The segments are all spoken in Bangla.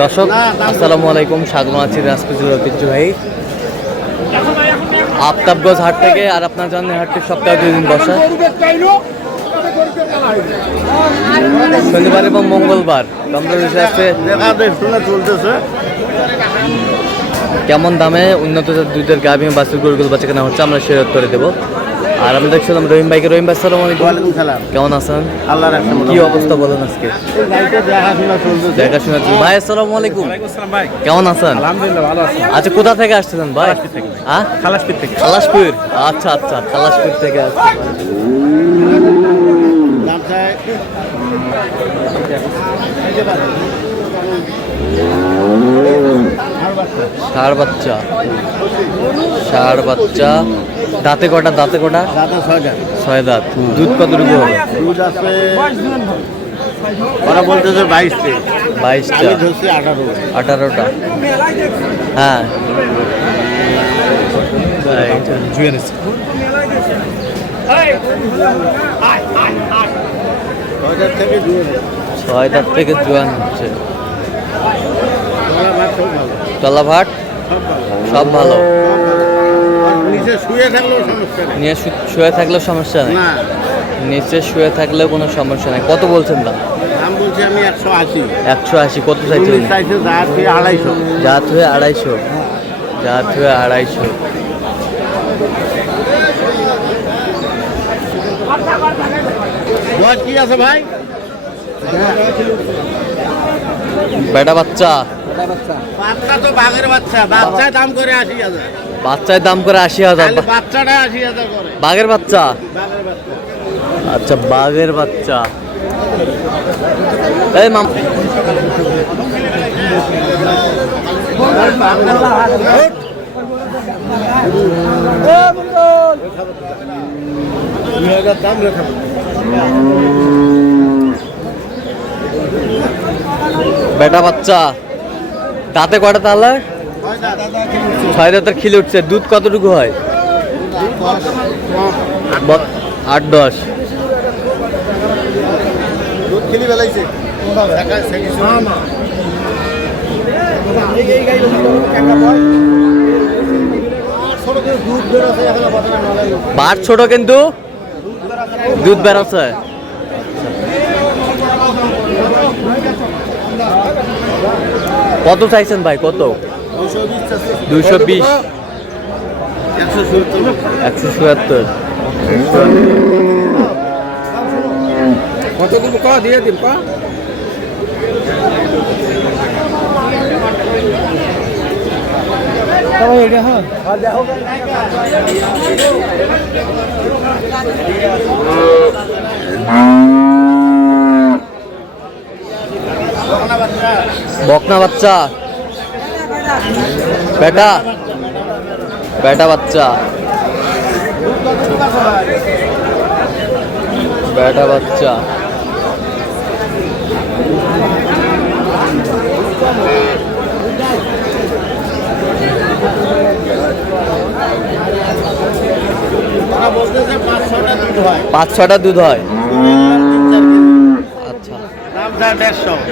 দর্শক আসসালামু আলাইকুম, স্বাগত আছি রাজপুর ঐতিহ্যবাহী আফতাবগঞ্জ হাট থেকে। আর আপনার জানেন হাটটি সপ্তাহে 2 দিন বসে, শনিবার এবং মঙ্গলবার। কেমন দামে উন্নত দুধের গাভী বাছুর গরুগুলো বাচ্চা কেনা হচ্ছে আমরা সেই উত্তরে দেবো। আর আমরা দেখছিলাম রহিম ভাইকে। রহিম ভাই সালাম আলাইকুম। কেমন আছেন? কি অবস্থা বলেন আজকে? দেখাশোনা ভাই আসসালামু আলাইকুম। কেমন আছেন? আচ্ছা, কোথা থেকে আসছিলেন ভাই? খালাসপুর থেকে। খালাসপুর, আচ্ছা আচ্ছা, খালাসপুর থেকে আসছেন। ষাঁড় বাচ্চা, ষাঁড় বাচ্চা। দাঁতে কটা? দাঁতে কটা? 6 দাঁত। দুধ কতটুকু হবে? দুধ আছে ওরা বলতেছে 22টা। 18টা। হ্যাঁ, 6 দাঁত থেকে জোয়ান হচ্ছে। তলাভাট সব ভালো। নিচে শুয়ে থাকলেও সমস্যা নেই। নিচে শুয়ে থাকলেও কোনো সমস্যা নেই। কত বলছেন দাম? বলছি আমি 180। 180 কত চাইছেন? জাত হয়ে 250। জাত হয়ে 250। জাত হয়ে 250। কি আছে ভাই? বেটা বাচ্চা। বাচ্চা তো বাঘের বাচ্চা। বাচ্চায় দাম করে 80,000। বাচ্চায় দাম করে 80,000। বাচ্চাটা 80,000 করে। বাঘের বাচ্চা। আচ্ছা, বাঘের বাচ্চা। এই মাম বেটা বাচ্চা। দাঁতে কটা তাহলে? 6 দাঁতের খিলে উঠছে। দুধ কতটুকু হয়? 8-10। বার ছোট কিন্তু দুধ বেরোচ্ছে। কত চাইছেন ভাই? কত? 220। 177। কত দিব? দিয়ে দিব। বকনা বাচ্চা। বেটা বেটা বাচ্চা। বেটা বাচ্চা। পাঁচ ছটা দুধ হয়। আচ্ছা,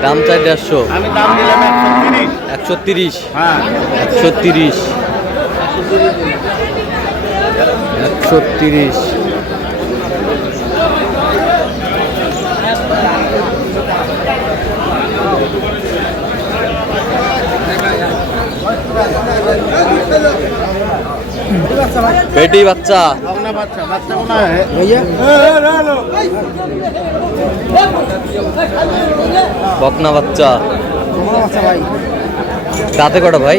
দাম চাই 150। আমি দাম দিলাম 130। 130। 130। বেটি বাচ্চা। বকনা বাচ্চা। দাঁতে কটা ভাই?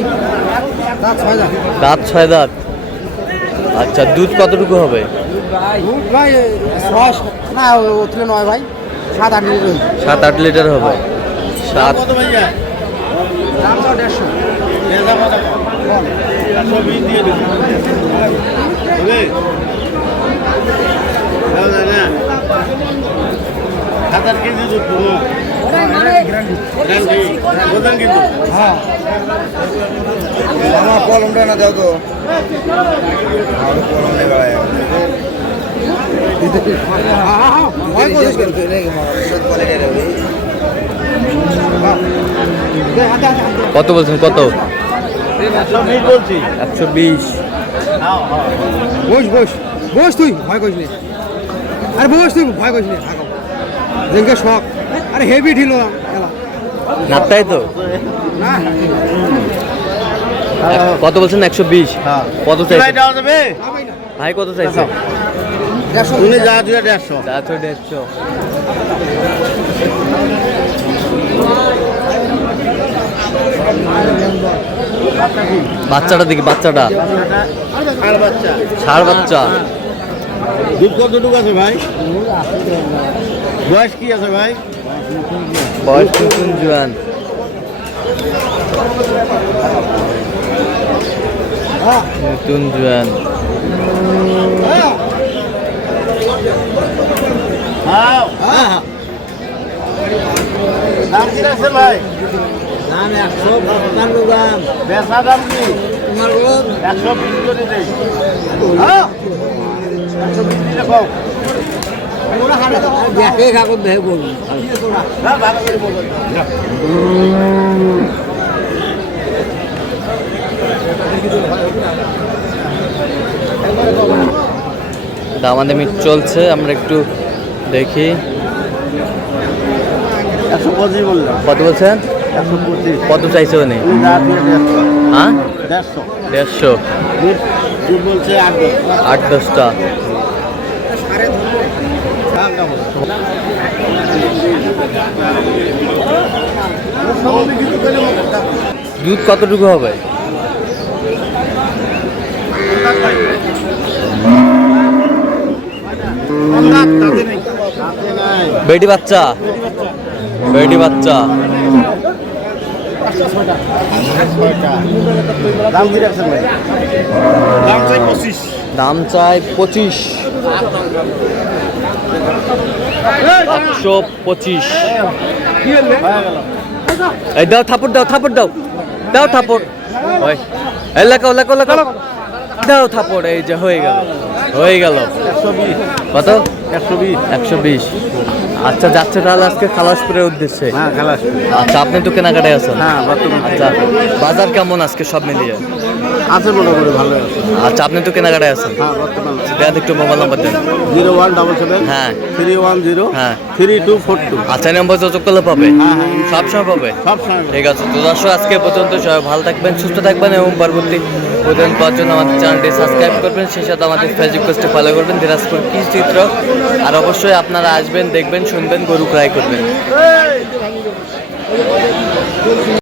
দাঁত 6 দাঁত। আচ্ছা, দুধ কতটুকু হবে? 7-8 লিটার হবে। 7। কেজি দুধ আমার কলমটা না দাও তো। কলম নেই কত বলছেন কত? 120 বলছি। 120। বস বস বস, তুই ভয় করিস নি। আরে বস, তুই ভয় করিস নি। যেনকে শখ, আরে হেভি ঢিল খেলা না তাই তো। না। কত বলছেন? 120। হ্যাঁ। কত ভাই চাইছে দেওয়া যাবে? ভাই? কত চাইছে? তুমি যা দিয়ে 150। যা তো 150। বাচ্চাটা দেখি, বাচ্চাটা আর বাচ্চা ষাঁড় বাচ্চা। দুধ কতটুকু আছে ভাই? বয়স কি আছে ভাই? বয়স নতুন জোয়ান। নতুন জোয়ান। হ্যাঁ। দাম কি রাখছেন ভাই? দাম 155 দাম। বেচা দাম কি? তোমার 120 করে দেই। হ্যাঁ 120 দিলে পাও। দেখে কাগজ দেখে বলবি। না ভালো করে বলুন। দামাদামি চলছে, আমরা একটু দেখি। 125 বললাম। কত বলছেন? 125। কত চাইছে উনি? তুমি যা দিয়ে 150। হ্যাঁ 150। 150। দুধ বলছে 8-10। 8-10টা। দাম কেমন? দুধ কতটুকু হবে? বেটি বাচ্চা, বেটি বাচ্চা। দাম কি রাখছেন ভাই? দাম চাই 25। দাম চাই 25। 125। হয়ে গেল। এই দাও থাপড়, দাও থাপড়, দাও দাও থাপড়। ওই এলাকা এলাকা এলাকা দাও থাপড়। এই যে হয়ে গেল, হয়ে গেল। 120। কত? 120। 120। আচ্ছা, যাচ্ছে তাহলে আজকে খালাসপুরের উদ্দেশ্যে। হ্যাঁ খালাস। আচ্ছা, আপনি তো কেনাকাটায় আছেন। হ্যাঁ বর্তমান আচ্ছা, বাজার কেমন আজকে সব মিলিয়ে? আছে মোটামুটি ভালো আছে। আচ্ছা, আপনি তো কেনাকাটায় আছেন। হ্যাঁ বর্তমান দেন একটু মোবাইল নাম্বার দেন। 0177 হ্যাঁ 310 হ্যাঁ। 3242। আচ্ছা, নম্বর যোগাযোগ করলে পাবে? হ্যাঁ হ্যাঁ সব সময় পাবে? সব সময়। ঠিক আছে, তো দর্শক আজকে পর্যন্ত সবাই ভালো থাকবেন, সুস্থ থাকবেন এবং পরবর্তী প্রতিদিন পাওয়ার জন্য আমাদের চ্যানেলটি সাবস্ক্রাইব করবেন, সেই সাথে আমাদের ফেসবুক পেজটি ফলো করবেন, দিনাজপুর কি চিত্র। আর অবশ্যই আপনারা আসবেন, দেখবেন, শুনবেন, গরু ক্রয় করবেন।